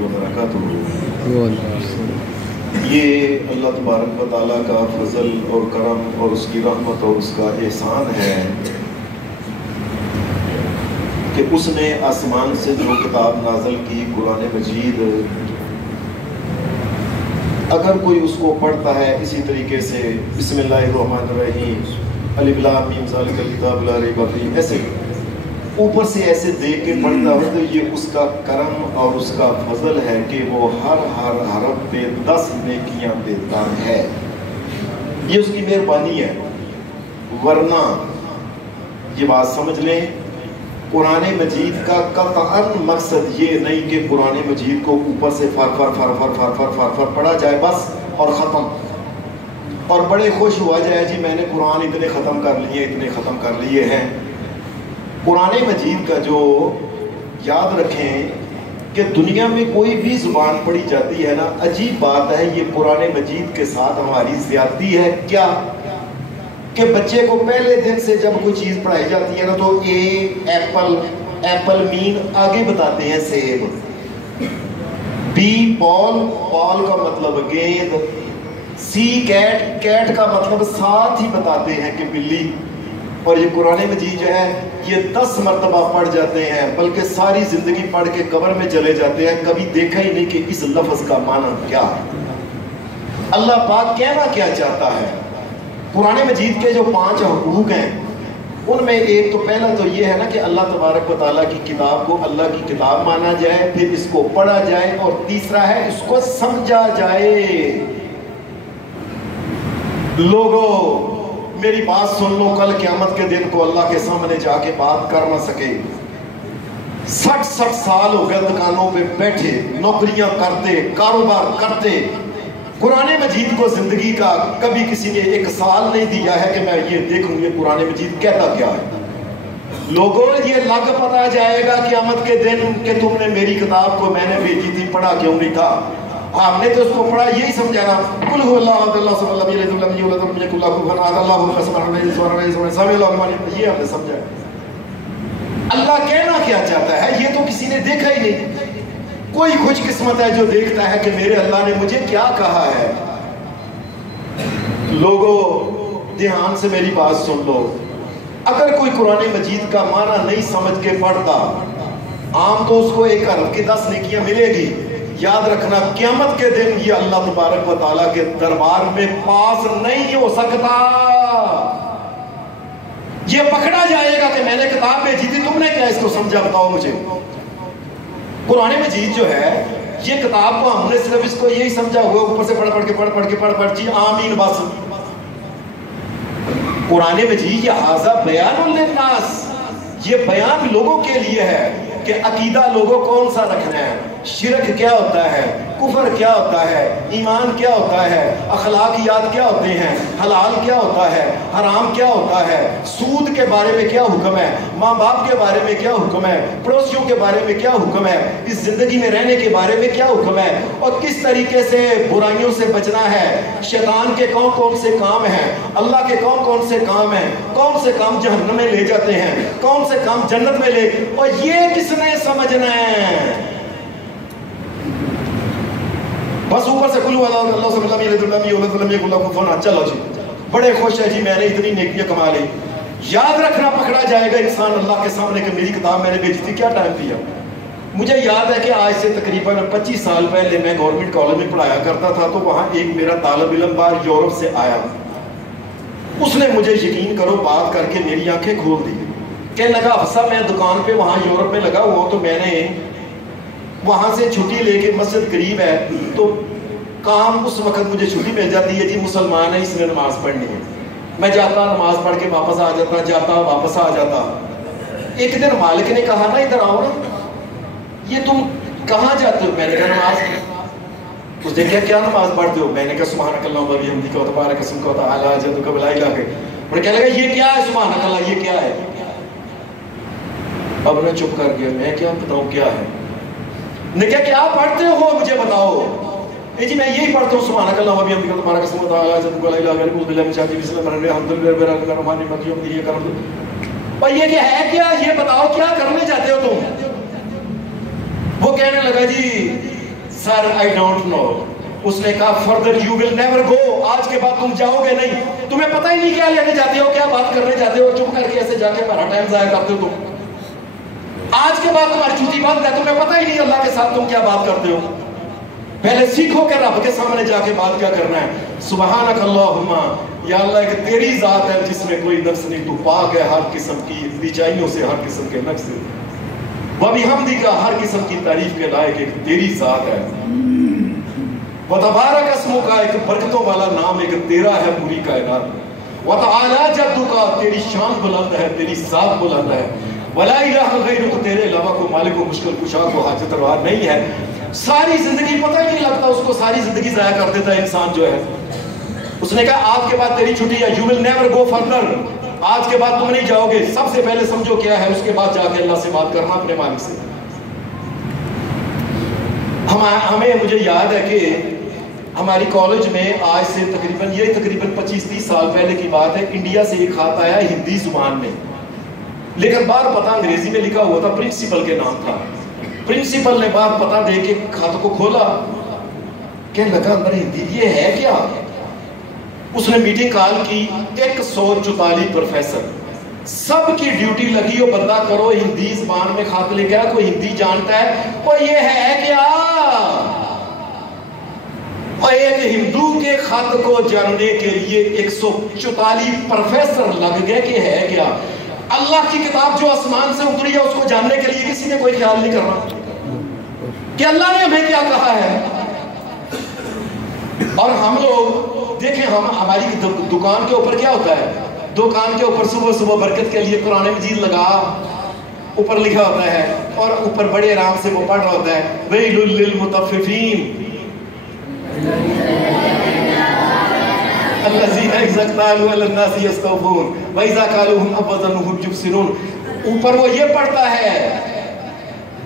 وبرکاتہ۔ یہ اللہ تبارک و تعالیٰ کا فضل اور کرم اور اس کی رحمت اور اس کا احسان ہے کہ اس نے آسمان سے جو کتاب نازل کی قرآن مجید، اگر کوئی اس کو پڑھتا ہے اسی طریقے سے بسم اللہ الرحمن الرحیم الف لام میم ذالک الکتاب لا ریب فیہ، ایسے اوپر سے ایسے دیکھ کے پڑھتا ہو تو یہ اس کا کرم اور اس کا فضل ہے کہ وہ ہر حرف پہ 10 نیکیاں دیتا ہے، یہ اس کی مہربانی ہے۔ ورنہ یہ بات سمجھ لیں، قرآن مجید کا قطعاً مقصد یہ نہیں کہ قرآن مجید کو اوپر سے فر پڑھا جائے بس اور ختم، اور بڑے خوش ہوا جائے جی میں نے قرآن اتنے ختم کر لیے ہیں۔ قرآن مجید کا جو یاد رکھیں کہ دنیا میں کوئی بھی زبان پڑھی جاتی ہے نا، عجیب بات ہے، یہ قرآن مجید کے ساتھ ہماری زیادتی ہے کیا کہ بچے کو پہلے دن سے جب کوئی چیز پڑھائی جاتی ہے نا تو اے ایپل مین آگے بتاتے ہیں سیب، بی بال کا مطلب گیند، سی کیٹ کا مطلب ساتھ ہی بتاتے ہیں کہ بلی۔ اور یہ قرآن مجید جو ہے یہ 10 مرتبہ پڑھ جاتے ہیں، بلکہ ساری زندگی پڑھ کے قبر میں چلے جاتے ہیں، کبھی دیکھا ہی نہیں کہ اس لفظ کا معنی کیا ہے، اللہ پاک کہنا کیا چاہتا ہے۔ قرآن مجید کے جو 5 حقوق ہیں ان میں ایک تو پہلا تو یہ ہے نا کہ اللہ تبارک و تعالیٰ کی کتاب کو اللہ کی کتاب مانا جائے، پھر اس کو پڑھا جائے، اور تیسرا ہے اس کو سمجھا جائے۔ لوگوں میری بات سن لو، کل قیامت کے دن کو اللہ کے سامنے جا کے بات کر نہ سکے، 60 سال ہو گئے دکانوں پہ بیٹھے، نوکریاں کرتے، کاروبار کرتے، قرآن مجید کو زندگی کا کبھی کسی نے 1 سال نہیں دیا ہے کہ میں یہ دیکھوں یہ قرآن مجید کہتا کیا ہے۔ لوگوں یہ لگ پتا جائے گا قیامت کے دن کہ تم نے میری کتاب کو میں نے بھیجی تھی پڑھا کیوں نہیں تھا، آپ نے تو اس کو پڑھا یہی سمجھانا، قل هو الله احد الله الصمد لم يلد ولم يولد ولم يكن له كفوا احد الله الصمد، یہ آپ نے سمجھا۔ اللہ کہنا کیا چاہتا ہے یہ تو کسی نے دیکھا ہی نہیں، کوئی خوش قسمت ہے جو دیکھتا ہے کہ میرے اللہ نے مجھے کیا کہا ہے۔ لوگوں دھیان سے میری بات سن لو، اگر کوئی قرآن مجید کا معنی نہیں سمجھ کے پڑھتا، عام تو اس کو 1 حرف کی 10 نیکیاں ملے گی، یاد رکھنا قیامت کے دن یہ اللہ تبارک و تعالیٰ کے دربار میں پاس نہیں ہو سکتا، یہ پکڑا جائے گا کہ میں نے کتاب بھیجی تھی تم نے کیا اس کو سمجھا، بتاؤ مجھے۔ قرآن مجید جو ہے یہ کتاب کو ہم نے صرف اس کو یہی سمجھا ہوا اوپر سے پڑھ جی آمین بس۔ قرآن مجید یہ ھذا بیان للناس، یہ بیان لوگوں کے لیے ہے کہ عقیدہ لوگوں کون سا رکھنا ہے، شرک کیا ہوتا ہے، کفر کیا ہوتا ہے، ایمان کیا ہوتا ہے، اخلاقیات کیا ہوتے ہیں، حلال کیا ہوتا ہے، حرام کیا ہوتا ہے، سود کے بارے میں کیا حکم ہے، ماں باپ کے بارے میں کیا حکم ہے، پڑوسیوں کے بارے میں کیا حکم ہے، اس زندگی میں رہنے کے بارے میں کیا حکم ہے، اور کس طریقے سے برائیوں سے بچنا ہے، شیطان کے کون سے کام ہیں، اللہ کے کون سے کام ہیں، کون سے کام جہنم میں لے جاتے ہیں، کون سے کام جنت میں لے، اور یہ کس نے سمجھنا ہے۔ بس اوپر سے کلو اللہ سے مطلب یہ چلو جی بڑے خوش ہے جی میں نے اتنی نیکیاں کما لی۔ یاد رکھنا پکڑا جائے گا انسان اللہ کے سامنے کہ میری کتاب میں نے بھیجی تھی، کیا ٹائم دیا۔ مجھے یاد ہے کہ آج سے تقریباً 25 سال پہلے میں گورنمنٹ کالج میں پڑھایا کرتا تھا، تو وہاں ایک میرا طالب علم باہر یورپ سے آیا، اس نے مجھے یقین کرو بات کر کے میری آنکھیں کھول دی، کہنے لگا افسر میں دکان پہ وہاں یورپ میں لگا ہوا تو میں نے وہاں سے چھٹی لے کے، مسجد قریب ہے تو کام اس وقت مجھے چھٹی مل جاتی ہے جی مسلمان ہے اس میں نماز پڑھنی ہے، میں جاتا نماز پڑھ کے واپس آ جاتا، جاتا واپس آ جاتا۔ ایک دن مالک نے کہا نا ادھر آؤ نا، یہ تم کہاں جاتے ہو؟ میں نے کہا نماز۔ اس نے کہا کیا نماز پڑھتے ہو؟ میں نے کہا سبحانک اللہم و بحمدک و تبارک اسمک و تعالی جدک و لا الہ الا انت۔ انہیں کہنے لگا یہ کیا ہے سبحانک اللہ، یہ کیا ہے؟ اب میں چپ کر گیا، میں کیا بتاؤں کیا ہے؟ نے کہا کیا پڑھتے ہو مجھے بتاؤ۔ جی میں یہی پڑھتا ہوں سبحانک اللہم و بحمدک و تبارک اسمک و تعالی جدک و لا الہ الا انت، اعوذ باللہ من الشیطان الرجیم، بسم اللہ الرحمن الرحیم۔ اور یہ کہ ہے کیا، یہ بتاؤ کیا کرنے جاتے ہو تم؟ وہ کہنے لگا جی سر آئی ڈونٹ نو. اس نے کہا further you will never go, آج کے بعد تم جاؤ گے نہیں. تمہیں پتہ ہی نہیں کیا لینے جاتے ہو, کیا بات کرنے جاتے ہو, چپ کر کے ایسے جا کے ہمارا ٹائم ضائع کرتے ہو تم. آج کے بعد تمہاری چھٹی بند ہے, تمہیں پتہ ہی نہیں اللہ کے ساتھ تم کیا بات کرتے ہو. پہلے سیکھو کہ رب کے سامنے جا کے بات کیا کرنا ہے. سبحانک اللہم, یا اللہ کہ تیری ذات ہے جس میں کوئی نقص نہیں, تو پاک ہے ہر قسم کی بیچائیوں سے, ہر قسم کے نقص سے. وَبِحَمْدِکَ, ہر قسم کی تعریف کے لائق ایک تیری ذات ہے. وَتَبَارَكَ اسْمُكَ, ایک برکتوں والا نام ایک تیرا ہے پوری کائنات. وَتَعَالَى جَدُّكَ, تیری شان بلند ہے, تیری ذات بلند ہے. وَلَا إِلَٰهَ غَيْرُكَ, تیرے علاوہ کوئی مالک و مشکل کشا کو حاجت روا نہیں ہے. ساری زندگی پتہ ہی نہیں لگتا اس کو, ساری زندگی ضائع کر دیتا ہے انسان جو ہے. اس نے کہا آج کے بعد تیری چھٹی ہے, you will never go further, آج کے بعد تم نہیں جاؤ گے. سب سے پہلے سمجھو کیا ہے, اس کے بعد جا کے اللہ سے بات کرنا, اپنے مالک سے. ہمیں مجھے یاد ہے کہ ہماری کالج میں آج سے تقریباً 25-30 سال پہلے کی بات ہے, انڈیا سے ایک خط آیا ہندی زبان میں, لیکن باہر پتہ انگریزی میں لکھا ہوا تھا, پرنسپل کے نام تھا. پرنسپل نے باہر پتہ دے کے خط کو کھولا, کہنے لگا اندر ہندی, یہ ہے کیا. اس نے میٹنگ کال کی, 144 پروفیسر, سب کی ڈیوٹی لگی ہو بندہ کرو ہندی زبان میں خط لے گیا, کوئی ہندی جانتا ہے, کوئی یہ ہے کیا. اور ایک ہندو کے خط کو جاننے کے لیے 144 پروفیسر لگ گئے کہ ہے کیا. اللہ کی کتاب جو آسمان سے اتری ہے اس کو جاننے کے لیے کسی نے کوئی خیال نہیں کرنا کہ اللہ نے ہمیں کیا کہا ہے. اور ہم لوگ دیکھیں, ہماری دکان کے اوپر کیا ہوتا ہے, دکان کے اوپر صبح صبح برکت کے لیے قرآن مجید لگا, اوپر لکھا ہوتا ہے, اور اوپر بڑے آرام سے وہ پڑھ رہا ہوتا ہے, وَيْلٌ لِّلْمُطَفِّفِينَ الَّذِينَ إِذَا اكْتَالُوا عَلَى النَّاسِ يَسْتَوْفُونَ وَإِذَا كَالُوهُمْ أَوْ وَزَنُوهُمْ يُخْسِرُونَ. اوپر وہ یہ پڑھتا ہے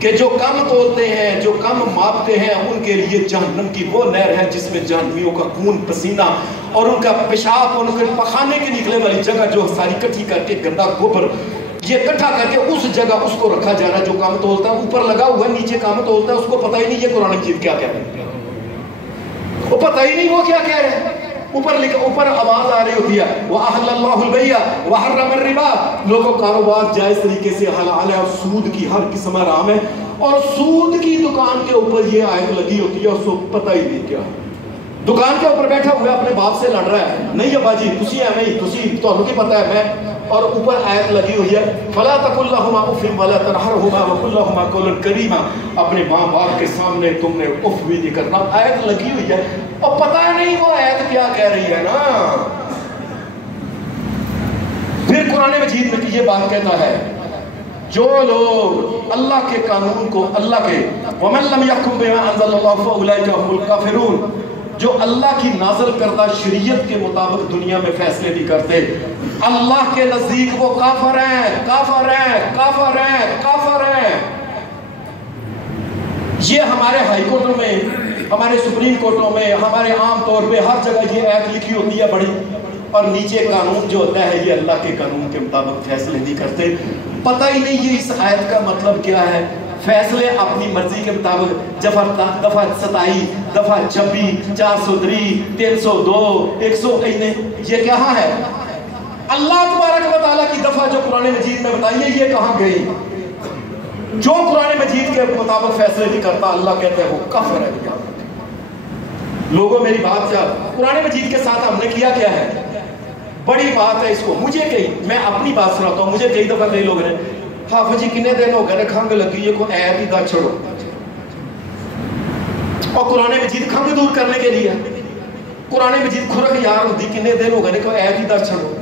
کہ جو کم تولتے ہیں, جو کم ماپتے ہیں, ان کے لیے جہنم کی وہ نہر ہے جس میں جہنمیوں کا خون پسینہ اور ان کا پیشاب اور ان کے پخانے کی نکلے والی جگہ جو ساری کٹھی کر کے گندا گوبر یہ اکٹھا کر کے اس جگہ اس کو رکھا جانا جو کام تولتا ہے. اوپر لگا ہوا ہے, نیچے کام تولتا ہے, اس کو پتہ ہی نہیں یہ قرآن مجید کیا کہہ رہے ہیں, وہ پتہ ہی نہیں وہ کیا کہہ رہے ہیں. اوپر آواز آ رہی ہوتی ہے, وَأَحَلَّ اللَّهُ الْبَيْعَ وَحَرَّمَ الرِّبَا, لوگوں کاروبار جائز طریقے سے حلال ہے اور سود کی ہر قسم حرام ہے. اور سود کی دکان کے اوپر یہ آیت لگی ہوتی ہے, اس کو پتہ ہی نہیں کیا. دکان کے اوپر بیٹھا ہوا اپنے باپ سے لڑ رہا ہے, نہیں ابا جی تسی ایویں ہی, تسی تانوں کی پتہ ہے میں, اور اوپر آیت لگی ہوئی ہے فَلَا تَقُلْ لَهُمَا أُفٍّ وَلَا تَنْهَرْهُمَا وَقُلْ لَهُمَا قَوْلًا كَرِيمًا, اپنے ماں باپ کے سامنے تم نے اف بھی نہیں کرنا. آیت لگی ہوئی ہے اور پتہ نہیں وہ آیت کیا کہہ رہی ہے نا. پھر قرآن مجید میں یہ بات کہتا ہے, جو لوگ اللہ کے قانون کو, اللہ کے وَمَن لَّمْ يَحْكُم بِمَا أَنزَلَ اللَّهُ فَأُولَٰئِكَ هُمُ الْكَافِرُونَ, جو اللہ کی نازل کردہ شریعت کے مطابق دنیا میں فیصلے نہیں کرتے, اللہ کے نزدیک وہ کافر ہیں, کافر ہیں, کافر ہیں, کافر ہیں. یہ ہمارے ہائی کورٹوں میں, ہمارے سپریم کورٹوں میں, ہمارے عام طور پہ ہر جگہ یہ آیت لکھی ہوتی ہے بڑی, اور نیچے قانون جو ہوتا ہے یہ اللہ کے قانون کے مطابق فیصلے نہیں کرتے. پتہ ہی نہیں یہ اس آیت کا مطلب کیا ہے. فیصلے اپنی مرضی کے مطابق, دفعہ 27, دفعہ 26, 403, 302, 100, یہ کہاں ہے؟ اللہ تبارک و تعالیٰ کی دفعہ جو قرآن مجید میں بتائیے یہ کہاں گئی؟ جو قرآن مجید کے مطابق فیصلے نہیں کرتا اللہ کہتے ہیں وہ کافر ہے. لوگوں میری بات کیا, قرآن مجید کے ساتھ ہم نے کیا ہے, بڑی بات ہے اس کو. مجھے میں اپنی بات سناتا ہوں, مجھے کئی دفعہ کئی لوگ نے, حافظ جی کنے دن ہو گئے کھنگ لگی, یہ کوئی ایت ہی دا چھوڑو. اور قرآن مجید کھنگ دور کرنے کے لیے, قرآن مجید کھرک یار ہوتی, کنے دن ہو گئے کوئی ایت ہی دا چھوڑو.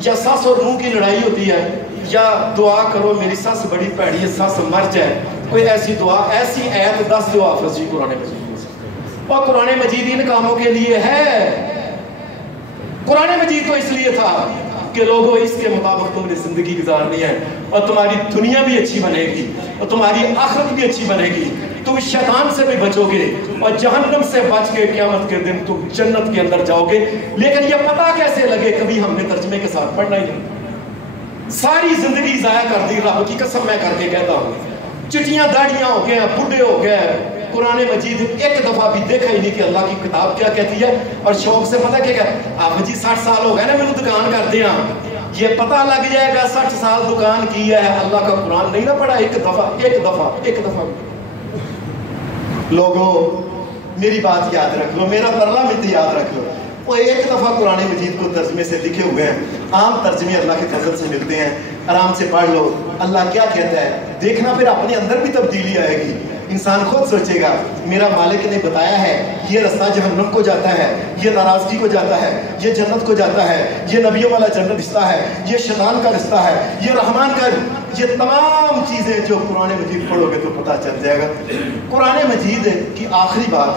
یا ساس اور نوح کی لڑائی ہوتی ہے, یا دعا کرو میری ساس بڑی پیڑی ہے, ساس مر جائے, کوئی ایسی دعا, ایسی ایت 10 دو حافظ جی قرآن مجید. اور قرآن مجید ان کاموں کے لیے ہے. قرآن مجید تو اس لیے تھا کہ لوگوں اس کے مطابق تم نے زندگی گزارنی ہے, اور تمہاری دنیا بھی اچھی بنے گی, اور تمہاری آخرت بھی اچھی بنے گی, تم شیطان سے بھی بچو گے, اور جہنم سے بچ کے قیامت کے دن تم جنت کے اندر جاؤ گے. لیکن یہ پتہ کیسے لگے, کبھی ہم نے ترجمے کے ساتھ پڑھنا ہی نہیں. ساری زندگی ضائع کر دی, رب کی قسم میں کر کے کہتا ہوں. چٹیاں داڑیاں ہو گئے, بڈھے ہو گئے, قرآن مجید ایک دفعہ بھی دیکھا ہی نہیں کہ اللہ کی کتاب کیا کہتی ہے، اور شوق سے پتہ کیا آپ جی 60 سال ہو گئے نا میرے دکان کرتے ہیں، یہ پتہ لگ جائے گا 60 سال دکان کی ہے، اللہ کا قرآن نہیں نہ پڑھا ایک دفعہ لوگوں میری بات یاد رکھ لو، میرا ترلا مت یاد رکھ لو، وہ ایک دفعہ قرآن مجید کو ترجمے سے لکھے ہوئے ہیں، عام ترجمے اللہ کے فضل سے ملتے ہیں، آرام سے پڑھ لو اللہ کیا کہتا ہے، دیکھنا پھر اپنے اندر بھی تبدیلی آئے گی، انسان خود سوچے گا میرا مالک نے بتایا ہے یہ رستہ جہنم کو جاتا ہے، یہ ناراضگی کو جاتا ہے، یہ جنت کو جاتا ہے، یہ نبیوں والا جنت رستہ ہے، یہ شیطان کا رستہ ہے، یہ رحمان کا، یہ تمام چیزیں جو قرآن مجید پڑھو گے تو پتہ چل جائے گا۔ قرآن مجید کی آخری بات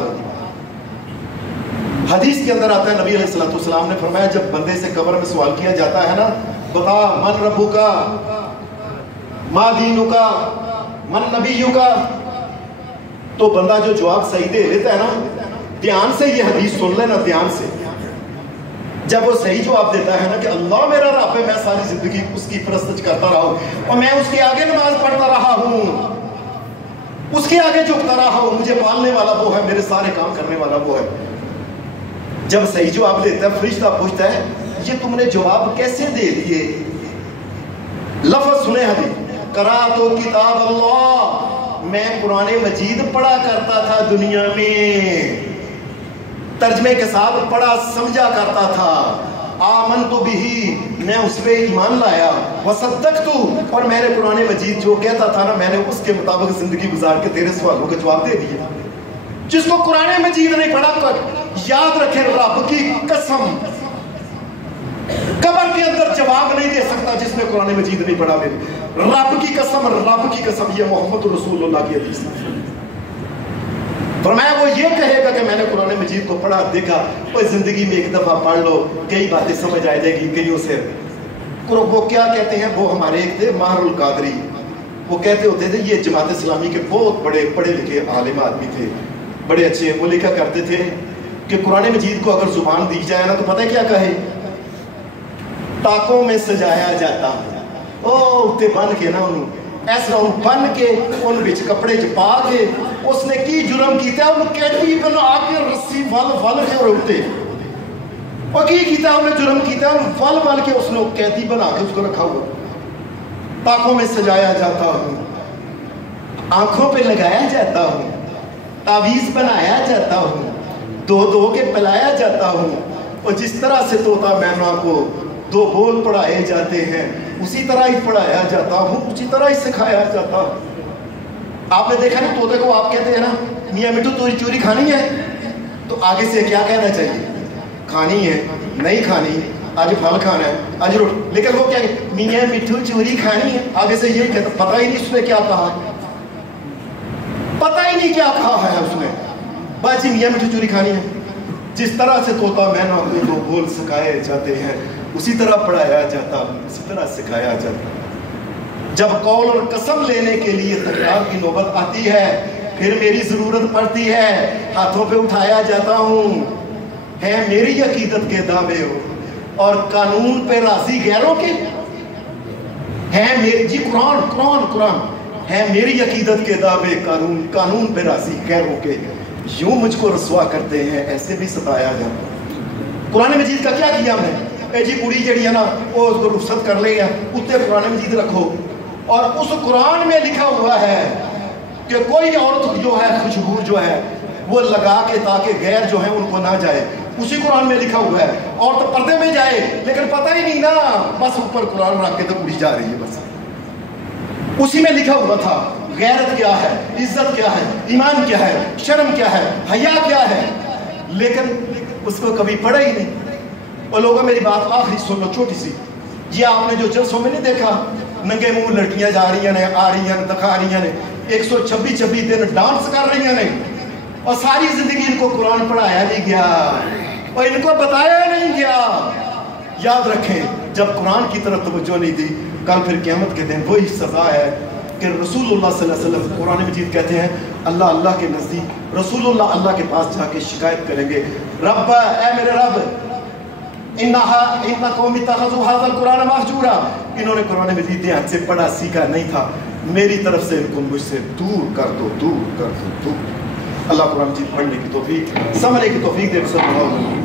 حدیث کے اندر آتا ہے، نبی علیہ السلام نے فرمایا جب بندے سے قبر میں سوال کیا جاتا ہے نا، بتا من ربک ما دینک من نبیک، تو بندہ جو جواب صحیح دے لیتا ہے نا، دھیان سے یہ حدیث سن لینا دھیان سے، جب وہ صحیح جواب دیتا ہے نا کہ اللہ میرا رب ہے، میں ساری زندگی اس کی پرستش کرتا رہا ہوں اور میں اس کے آگے نماز پڑھتا رہا ہوں، اس کے آگے جھکتا رہا ہوں، مجھے پالنے والا وہ ہے، میرے سارے کام کرنے والا وہ ہے، جب صحیح جواب دیتا ہے فرشتہ پوچھتا ہے یہ تم نے جواب کیسے دے دیے، لفظ سنے حدیث، قرأت کتاب اللہ، میں قرآن مجید پڑھا کرتا تھا دنیا میں، ترجمے کے ساتھ پڑھا سمجھا کرتا تھا، آمنت بہی، میں اس پہ ایمان لایا، وصدقت، اور میں نے قرآن مجید جو کہتا تھا نا میں نے اس کے مطابق زندگی گزار کے تیرے سوالوں کا جواب دے دیا۔ جس کو قرآن مجید نہیں پڑھا تو یاد رکھے رب کی قسم قبر کے اندر جواب نہیں دے سکتا جس نے قرآن مجید نہیں پڑھا، میری رب کی قسم، یہ محمد رسول اللہ کی حدیث ہے، فرمایا وہ یہ کہے گا کہ میں نے قرآن مجید کو پڑھا دیکھا، وہ زندگی میں ایک دفعہ پڑھ لو کئی باتیں سمجھ آ جائے گی کئیوں سے۔ وہ کیا کہتے ہیں، وہ ہمارے ایک تھے ماہر القادری، وہ کہتے ہوتے تھے یہ جماعت اسلامی کے بہت بڑے پڑھے لکھے عالم آدمی تھے، بڑے اچھے، وہ لکھا کرتے تھے کہ قرآن مجید کو اگر زبان دی جائے نا تو پتہ کیا کہے، ٹاکوں میں سجایا جاتا، اتنے بن کے نا انہوں ایسا بن کے ان بچ کپڑے چ پا کے اس نے کی جرم کیتا ہے، انہوں قیدی بنا کے رسی ول کے اور اٹھتے، اور کی کیتا انہوں نے جرم کیتا ہے، انہوں ول کے اس نے قیدی بنا کے اس کو رکھا ہوا، ٹاکوں میں سجایا جاتا ہوں، آنکھوں پہ لگایا جاتا ہوں، تعویذ بنایا جاتا ہوں، دو کے پلایا جاتا ہوں، اور جس طرح سے طوطا مینا کو 2 بول پڑھائے جاتے ہیں اسی طرح ہی پڑھایا جاتا ہوں، اسی طرح ہی سکھایا جاتا ہوں۔ آپ نے دیکھا نا طوطے کو آپ کہتے ہیں نا میاں مٹھو چوری کھانی ہے تو آگے سے کیا کہنا چاہیے، کھانی ہے، نہیں کھانی، آج پھل کھانا ہے، آج روٹ، لیکن وہ کیا ہے میاں مٹھو چوری کھانی ہے، آگے سے یہی کہتا، پتہ ہی نہیں اس نے کیا کہا، پتہ ہی نہیں کیا کہا ہے اس نے، باجی میاں مٹھو چوری کھانی ہے۔ جس طرح سے طوطا مینا کو 2 بول سکھائے جاتے ہیں اسی طرح پڑھایا جاتا، اسی طرح سکھایا جاتا۔ جب قول اور قسم لینے کے لیے تکرار کی نوبت آتی ہے پھر میری ضرورت پڑتی ہے، ہاتھوں پہ اٹھایا جاتا ہوں، ہے میری عقیدت کے دعوے ہو اور قانون پہ راضی غیروں کے، ہے میری جی قرآن ہے میری عقیدت کے دعوے، قانون پہ راضی غیروں کے، یوں مجھ کو رسوا کرتے ہیں ایسے بھی ستایا جاتا۔ قرآن مجید کا کیا کیا ہم نے، اے جی کڑی جڑی ہے نا وہ اس کو رخصت کر لے گا، اتنے قرآن مجید رکھو، اور اس قرآن میں لکھا ہوا ہے کہ کوئی عورت جو ہے خوشبو جو ہے وہ لگا کے تاکہ غیر جو ہے ان کو نہ جائے، اسی قرآن میں لکھا ہوا ہے، عورت پردے میں جائے لیکن پتہ ہی نہیں نا، بس اوپر قرآن رکھ کے تو کڑی جا رہی ہے، بس اسی میں لکھا ہوا تھا غیرت کیا ہے، عزت کیا ہے، ایمان کیا ہے، شرم کیا ہے، حیا کیا ہے، لیکن اس کو کبھی پڑھا ہی نہیں۔ اور لوگوں میری بات آخری سن لو چھوٹی سی، یہ آپ نے جو جلسوں میں نہیں دیکھا ننگے منہ لڑکیاں جا رہی ہیں آ رہی ہیں دکھا رہی ہیں 126 دن ڈانس کر رہی ہیں اور ساری زندگی ان کو قرآن پڑھایا نہیں گیا اور ان کو بتایا نہیں گیا۔ یاد رکھیں جب قرآن کی طرف توجہ نہیں دی کل پھر قیامت کے دن وہی سزا ہے کہ رسول اللہ صلی اللہ علیہ وسلم قرآن مجید کہتے ہیں اللہ کے نزدیک رسول اللہ کے پاس جا کے شکایت کریں گے، رب اے میرے رب انہا قوم اتخذوا ھذا القرآن مہجورا، انہوں نے قرآن مجید دھیان سے پڑھا سیکھا نہیں تھا، میری طرف سے ان کو مجھ سے دور کر دو۔ اللہ قرآن مجید پڑھنے کی توفیق، سمجھنے کی توفیق دے۔